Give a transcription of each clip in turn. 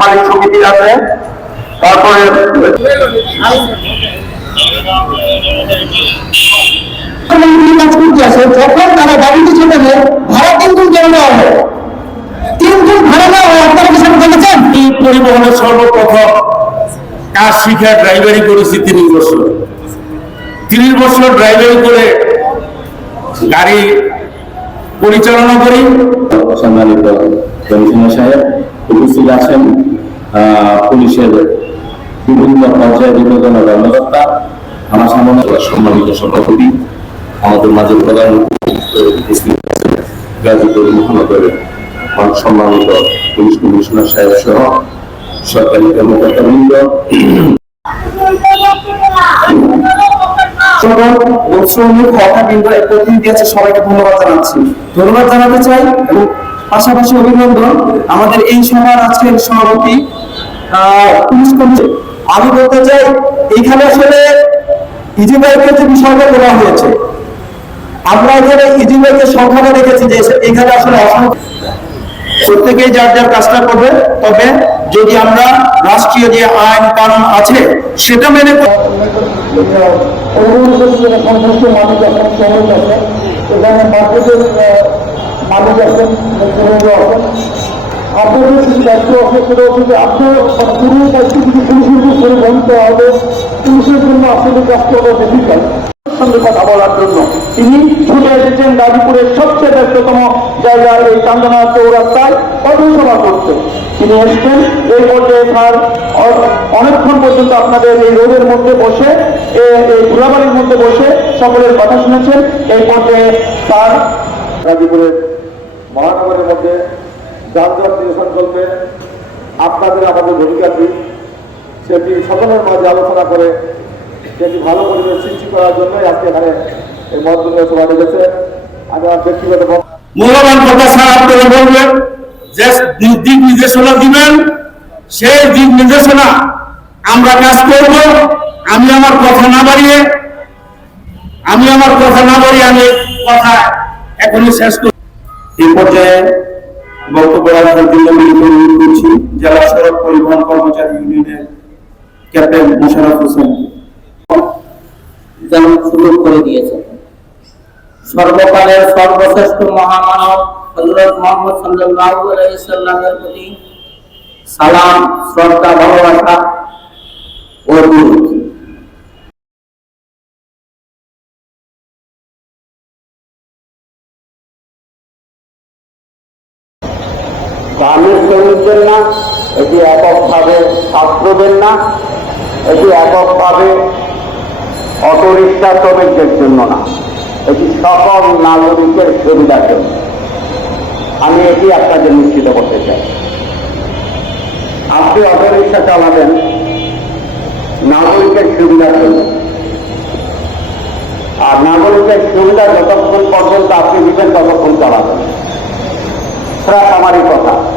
মালিক সমিতি আছে। তারপরে করেছি তিরিশ বছর তিরিশ বছর করে গাড়ি পরিচালনা করি সাহেব, উপস্থিত আছেন পুলিশের বিভিন্ন পর্যায়ে বিনোদন কর্মকর্তা আমার সামনে সম্মানিত সভাপতি, আমাদের মাঝে প্রধান গাজীপুর মহানগরের সম্মানিত পুলিশ কমিশনার সাহেব সহ সরকারি সবাইকে ধন্যবাদ ধন্যবাদ জানাতে চাই এবং পাশাপাশি অভিনন্দন আমাদের এই সভার আজকের সভাপতি পুলিশ কমিটি। আমি বলতে চাই এইখানে আসলে ইজি বাইকের যে বিষয়টা বলা হয়েছে আমরা এখানে ইজি বাইকের সংখ্যাটা দেখেছি যে এখানে আসলে অসংখ্য প্রত্যেকেই যার যার কাজটা করবে তবে যদি আমরা রাষ্ট্রীয় যে আইন কানুন আছে সেটা মেনে এখানে মার্কেটের মালিক আছেন দায়িত্ব জন্য সঙ্গে কথা বলার জন্য তিনি এসেছেন গাজীপুরের সবচেয়ে ব্যস্ততম জায়গায় এই চান্দনা চৌরাস্তায়। পথসভা করতে তিনি এসছেন এই পর্যায়ে স্যার অনেকক্ষণ পর্যন্ত আপনাদের এই রোডের মধ্যে বসে এই ধুলাবাড়ির মধ্যে বসে সকলের কথা শুনেছেন। এই পর্যায়ে স্যার গাজীপুরের মহানগরের মধ্যে যানজট নিরসন করবে আপনাদের আমাদের ভূমিকা কি? সেটি সকলের মাঝে আলোচনা করে সেটি ভালো পরিবেশ সৃষ্টি করার জন্যই আজকে এখানে এই মত বিনিময় সভা ডেকেছে আমি আমার ব্যক্তিগত মূল্যবান কথা স্যার আপনারা বলবেন যে দিক নির্দেশনা দিবেন সেই দিক নির্দেশনা আমরা কাজ করব। আমি আমার কথা না বাড়িয়ে আমি আমার কথা না বাড়িয়ে আমি কথা এখনই শেষ করি। এই পর্যায়ে বক্তব্য রাখার জন্য অনুরোধ করছি জেলা সড়ক পরিবহন কর্মচারী ইউনিয়নের ক্যাপ্টেন মোশারফ হোসেন। যেমন সুযোগ করে দিয়েছেন। সর্বকালের সর্বশ্রেষ্ঠ মহামানব হজরত মোহাম্মদ সাল্লাল্লাহু আলাইহি সাল্লামের প্রতি সালাম শ্রদ্ধা ভালোবাসা ও দুরূদ না, এটি এককভাবে অটোরিক্সা শ্রমিকদের জন্য না। এটি সকল নাগরিকের সুবিধার জন্য। আমি এটি আপনাদের নিশ্চিত করতে চাই। আপনি অটোরিক্সা চালাবেন, নাগরিকের সুবিধার জন্য। আর নাগরিকের সুবিধা যতক্ষণ পর্যন্ত আপনি দিবেন, ততক্ষণ চালাবেন। প্রায় আমারই কথা।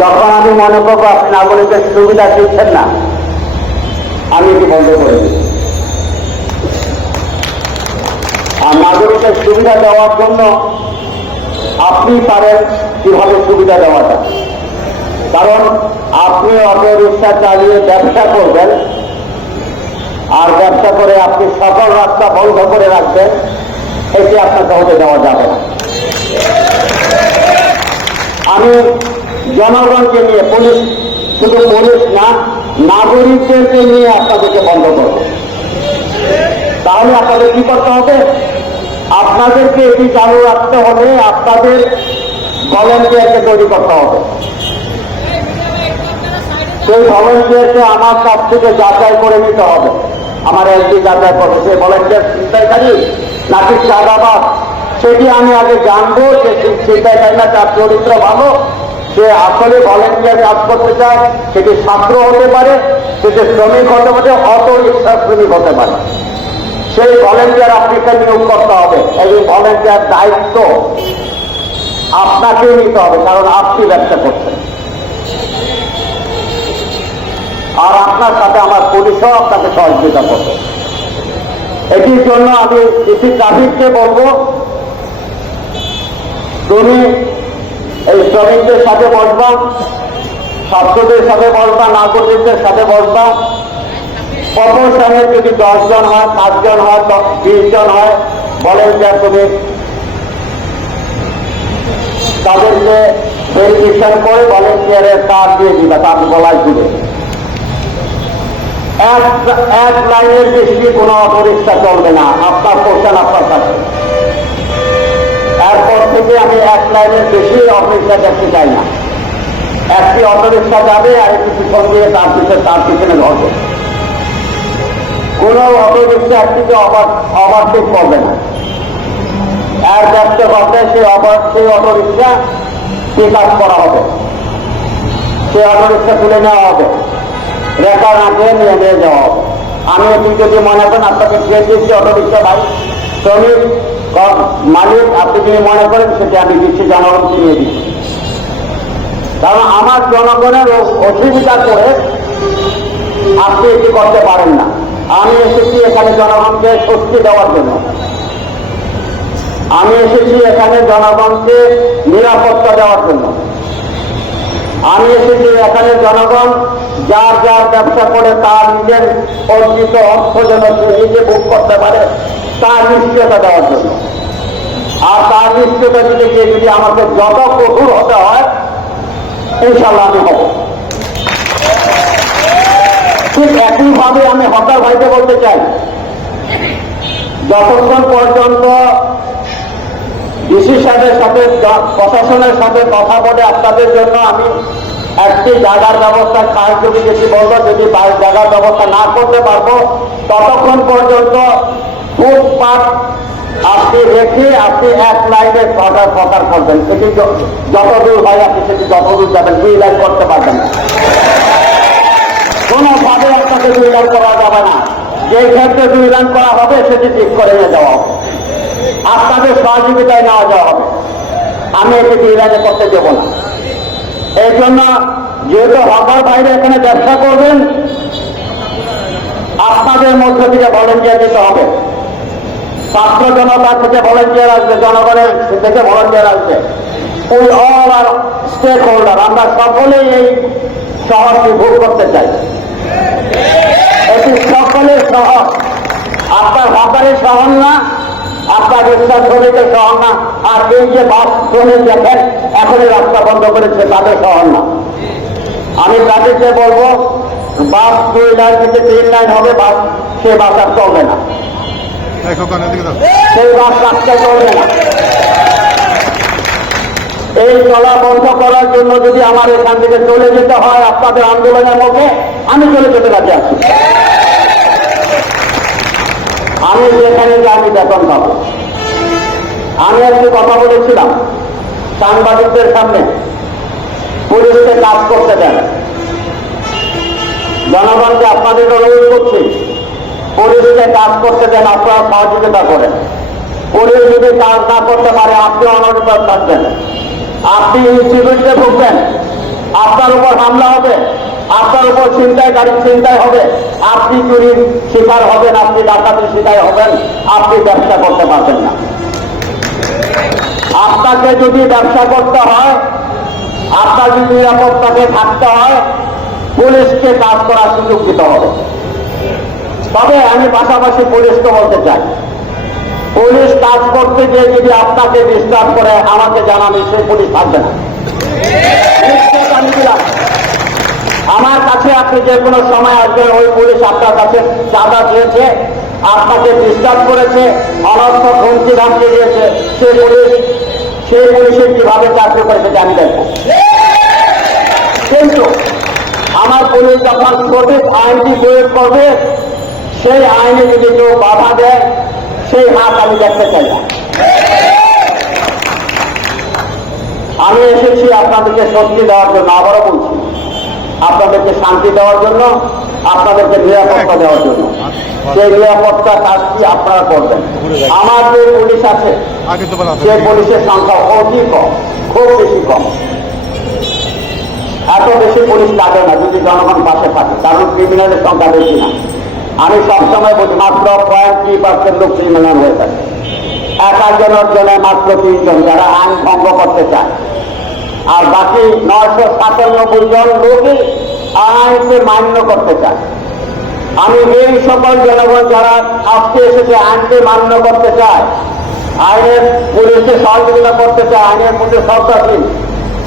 যখন আমি মনে করব আপনি নাগরিকের সুবিধা দিচ্ছেন না, আমি এটি বন্ধ করে আর নাগরিকের সুবিধা দেওয়ার জন্য আপনি পারেন কীভাবে সুবিধা দেওয়াটা। কারণ আপনি অটো রিক্সা চালিয়ে ব্যবসা করবেন, আর ব্যবসা করে আপনি সকল রাস্তা বন্ধ করে রাখবেন, এটি আপনার সহজে দেওয়া যাবে না। আমি জনগণকে নিয়ে, পুলিশ, শুধু পুলিশ না, নাগরিকদেরকে নিয়ে আপনাদেরকে বন্ধ করব। তাহলে আপনাদের কি করতে হবে? আপনাদেরকে এটি চালু রাখতে হবে আপনাদের ভলেন্টিয়ারকে তৈরি করতে হবে। সেই ভলেন্টিয়ারকে আমার কাছ থেকে যাচাই করে নিতে হবে। আমার এলটি যাচাই করবে সেই ভলেন্টিয়ার চিন্তাইকারী নাকি চাঁদাবাদ সেটি আমি আগে জানব যে চিন্তাইকারী না তার চরিত্র ভালো। সে আসলে ভলেন্টিয়ার কাজ করতে চায়, সেটি ছাত্র হতে পারে, সেটি শ্রমিক হতে পারে, অত রিক্সা শ্রমিক হতে পারে। সেই ভলেন্টিয়ার আপনাকে নিয়োগ করতে হবে। এই ভলেন্টিয়ার দায়িত্ব আপনাকেই নিতে হবে, কারণ আপনি ব্যবসা করছেন। আর আপনার সাথে আমার পুলিশও আপনাকে সহযোগিতা করবে। এটির জন্য আমি ডিসি ট্রাফিককে বলব, তুমি এই শ্রমিকদের সাথে বসবা, ছাত্রদের সাথে বসবা, নাগরিকদের সাথে বসবা। প্রপোর্শনে যদি দশজন হয়, পাঁচজন হয় বিশ জন হয়, বলেন যে তুমি তাদেরকে ভেরিফিকেশন করে ভলেন্টিয়ারের কার্ড দিয়ে দিবা, তার গলায় দিবে। এক লাইনের বেশি কোনো অটো রিক্সা চলবে না, আপনার পোর্শন আপনার কাছে। এরপর থেকে আমি এক লাইনের বেশি অটো রিক্সা দেখতে চাই না। একটি অটো রিক্সা যাবে আর একটি পিছন দিয়ে তার পিছনে তার পিছনে ধরবে কোনো অটো রিক্সা একটিকে ওভারটেক করবে না। এক ব্যবসা করতে সে অবার সেই অটো রিক্সা পিক আপ করা হবে। সে অটো রিক্সা তুলে নেওয়া হবে। রেখার আগে নিয়ে নিয়ে যাওয়া হবে। আমি আপনি যদি মনে করেন, আপনাকে দিয়ে দিচ্ছি অটো রিক্সা ভাই? শ্রমিক মালিক, আপনি যদি মনে করেন সেটা আমি দিচ্ছি জনগণকে নিয়ে দিচ্ছি। কারণ আমার জনগণের অসুবিধা করে আপনি এটি করতে পারেন না। আমি এসেছি এখানে জনগণকে স্বস্তি দেওয়ার জন্য। আমি এসেছি এখানে জনগণকে নিরাপত্তা দেওয়ার জন্য। আমি এসেছি এখানে জনগণ যার যার ব্যবসা করে তার নিজের অর্জিত অর্থ যেন নিজে ভোগ করতে পারে। তার নিশ্চয়তা দেওয়ার জন্য। আর তার নিশ্চয়তা দিতে গিয়ে যদি আমাকে যত কঠোর হতে হয় ইনশাল্লাহ আমি হব। ঠিক একইভাবে আমি হকার ভাইকে বলতে চাই, যতক্ষণ পর্যন্ত ডিসি সাহেবের সাথে প্রশাসনের সাথে কথা বলে আপনাদের জন্য আমি একটি জায়গার ব্যবস্থা সাহায্য দিয়েছি বলব, যদি জায়গার ব্যবস্থা না করতে পারব, ততক্ষণ পর্যন্ত রেখে আপনি এক লাইনে সরকার প্রকার করবেন সেটি যতদূর হয় আপনি সেটি যতদূর যাবেন, দুই লাইন করতে পারবেন না। কোনোভাবে আপনাকে দুই লাইন করা যাবে না। যে ক্ষেত্রে দুই লাইন করা হবে, সেটি ঠিক করে নিয়ে যাওয়া হবে। আপনাদের সহযোগিতায় নেওয়া যাওয়া হবে। আমি এটি দুই লাইনে করতে দেবো না। এই জন্য যেহেতু হকার বাইরে এখানে ব্যবসা করবেন, আপনাদের মধ্য থেকে ভলেন্টিয়ার দিতে হবে। ছাত্র জনতা থেকে ভলেন্টিয়ার আসবে, জনগণের থেকে ভলেন্টিয়ার আসবে। We all are stakeholder আমরা সকলেই এই শহরটি ভোগ করতে চাই। এটি সকলের শহর। আপনার হকারের শহর না, আপনার রিক্সা শ্রমিকের শহর না, আর এই যে বাস শ্রমিক দেখেন এখনই রাস্তা বন্ধ করেছে তাদের শহর না। আমি তাদেরকে বলব, বাস দুই লাইন থেকে তিন লাইন হবে, বাস, সে বাস আর চলবে না। সেই এই চলা বন্ধ করার জন্য যদি আমার এখান থেকে চলে যেতে হয় আপনাদের আন্দোলনের মধ্যে আমি চলে যেতে রাজি আছি। আমি যেখানে যে আমি বেতন পাবো। আমি একটি কথা বলেছিলাম, সাংবাদিকদের সামনে, পুলিশকে কাজ করতে দেন। জনগণকে আপনাদের অনুরোধ করছি পুলিশকে কাজ করতে দেন, আপনারা সহযোগিতা করেন। পুলিশ যদি কাজ না করতে পারে আপনি অনুরোধ থাকবেন। আপনি ইনস্টিটিউটে ঢুকবেন আপনার উপর হামলা হবে। আপনার উপর চিন্তায় গাড়ির চিন্তায় হবে। আপনি চুরির শিকার হবেন, আপনি ডাকাতির শিকার হবেন, আপনি ব্যবসা করতে পারবেন না। আপনাকে যদি ব্যবসা করতে হয়, আপনার যদি নিরাপত্তাকে থাকতে হয়, পুলিশকে কাজ করার সুযোগ দিতে হবে। তবে আমি পাশাপাশি পুলিশকে বলতে চাই। পুলিশ কাজ করতে গিয়ে যদি আপনাকে ডিস্টার্ব করে, আমাকে জানাবে, সেই পুলিশ থাকবে না। আমার কাছে আপনি যে কোনো সময় আসবেন, ওই পুলিশ আপনার কাছে চাঁদা দিয়েছে, আপনাকে ডিস্টার্ব করেছে অনর্থ হুমকি ধামকি দিয়েছে সে পুলিশ, সেই পুলিশের কীভাবে চাকরি করে সেটা আমি কিন্তু আমার পুলিশ যখন সঠিক আইনটি প্রয়োগ করবে সেই আইনে যদি কেউ বাধা দেয়, সেই হাত আমি দেখতে চাই না। আমি এসেছি আপনাদেরকে শক্তি দেওয়ার জন্য, আবারও বলছি, আপনাদেরকে শান্তি দেওয়ার জন্য, আপনাদেরকে নিরাপত্তা দেওয়ার জন্য। সেই নিরাপত্তা কাজটি আপনারা করবেন। আমার যে পুলিশ আছে, সে পুলিশের সংখ্যা অতি কম, খুব বেশি কম। এত বেশি পুলিশ লাগে না, যদি জনগণ পাশে থাকে, কারণ ক্রিমিনালের সংখ্যা বেশি না। আমি সবসময় বলি মাত্র পয়েন্ট থ্রি পার্সেন্ট লোক ক্রিমিনাল হয়ে থাকে। এক একজনের জন্য মাত্র তিনজন যারা আইন ভঙ্গ করতে চায়। আর বাকি নয়শো সাতানব্বই জন লোকই আইনকে মান্য করতে চায়। আমি এই সকল জনগণ যারা আজকে এসেছে আইনকে মান্য করতে চায়, আইনের পুলিশকে সহযোগিতা করতে চায়, আইনের প্রতি শ্রদ্ধাশীল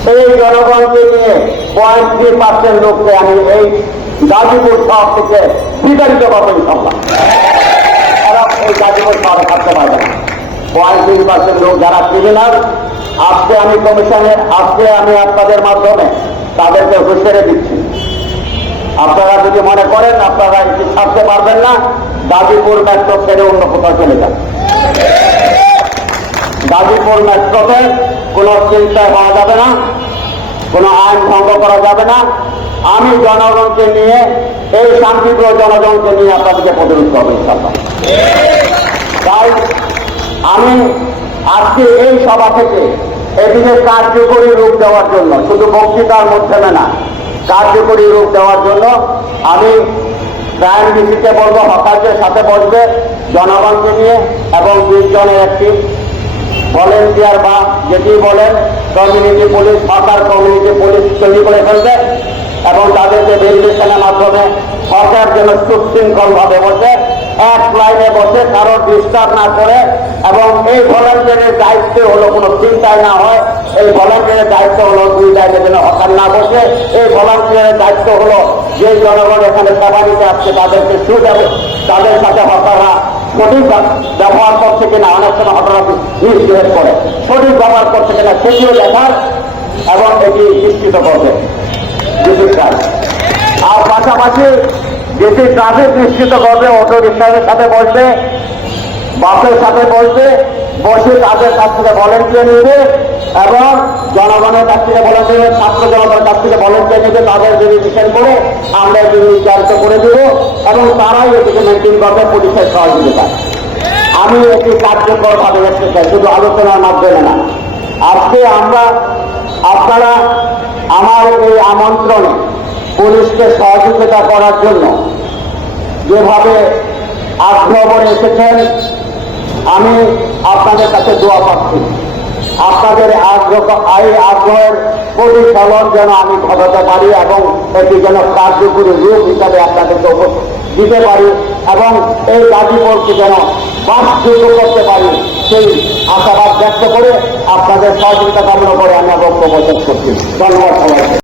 সেই জনগণকে নিয়ে পয়েন্ট থ্রি পার্সেন্ট লোককে আমি এই গাজীপুর শহর থেকে বিতাড়িত করব ইনশাল্লাহ তারা এই গাজীপুর শহরে থাকতে পারবে না। থ্রি পার্সেন্ট লোক যারা ক্রিমিনাল আজকে আমি কমিশনে আজকে আমি আপনাদের মাধ্যমে তাদেরকে হুঁশিয়ারি দিচ্ছি। আপনারা যদি মনে করেন, আপনারা এটি ছাড়তে পারবেন না, গাজীপুর মেট্রো ছেড়ে অন্য কোথাও চলে যান। গাজীপুর মেট্রোতে কোনো চিন্তায় হওয়া যাবে না, কোনো আইন ভঙ্গ করা যাবে না আমি জনগণকে নিয়ে, এই শান্তিপ্রিয় জনগণকে নিয়ে আপনাদেরকে প্রতিরোধ করব তাই আমি আজকে এই সভা থেকে এটিকে কার্যকরী রূপ দেওয়ার জন্য, শুধু বক্তৃতার মধ্যে না, কার্যকরী রূপ দেওয়ার জন্য আমি প্রাইম ডিসিকে বলব, হকারদের সাথে বসবে, জনগণকে নিয়ে এবং বিশ জনের একটি ভলেন্টিয়ার বা যেটি বলেন কমিউনিটি পুলিশ সরকার কমিউনিটি পুলিশ তৈরি করে ফেলবে। এবং তাদেরকে ভেরিফিকেশনের মাধ্যমে সরকার যেন সুশৃঙ্খল ভাবে বসে, এক লাইনে বসে কারও ডিস্টার্ব না করে এবং এই ভলেন্টিয়ারের দায়িত্ব হলো কোনো চিন্তায় না হয়, এই ভলেন্টিয়ারের দায়িত্ব হলো দুই জায়গায় যেন হকার না বসে, এই ভলেন্টিয়ারের দায়িত্ব হলো যে জনগণ এখানে সেবা নিতে আসছে, তাদেরকে সুযোগ, তাদের সাথে হকাররা সঠিক ব্যবহার করছে কিনা, অনেক সময় হঠাৎ মিসবিহেভ করে। সঠিক ব্যবহার করছে কিনা, সেটিও দেখার এবং এটি নিশ্চিত করবে। কাজ আর পাশাপাশি ডিসি ট্রাফিক নিশ্চিত করবে, অটো রিক্সাদের সাথে বসবে, বাসের সাথে বসবে, বসে তাদের কাছ থেকে ভলেন্টিয়ার নেবে এবং জনগণের কাছ থেকে ভলেন্টিয়ার ছাত্র জনতার কাছ থেকে ভলেন্টিয়ার নেবে, তাদের ভেরিফিকেশন করে, আমরা এটি নির্ধারিত করে দেব এবং তারাই এটিকে মেনটেন করবে, পুলিশের সহযোগিতা। আমি এটি কার্যকর ভাবে দেখতে চাই, শুধু আলোচনার মাধ্যমে না। আজকে আমরা আপনারা আমার এই আমন্ত্রণে পুলিশকে সহযোগিতা করার জন্য। যেভাবে আগ্রহ এসেছেন, আমি আপনাদের কাছে দোয়া পাচ্ছি। আপনাদের আগ্রহ এই আগ্রহের প্রতিফলন যেন আমি ঘটাতে পারি এবং এটি যেন কার্যকরী রূপ হিসাবে আপনাদেরকে দিতে পারি এবং এই গাজীপুরকে যেন বাসযোগ্য করতে পারি সেই আশাবাদ ব্যক্ত করে আপনাদের সহযোগিতা কামনা করে আমি বক্তব্য শেষ করছি। ধন্যবাদ সবাইকে।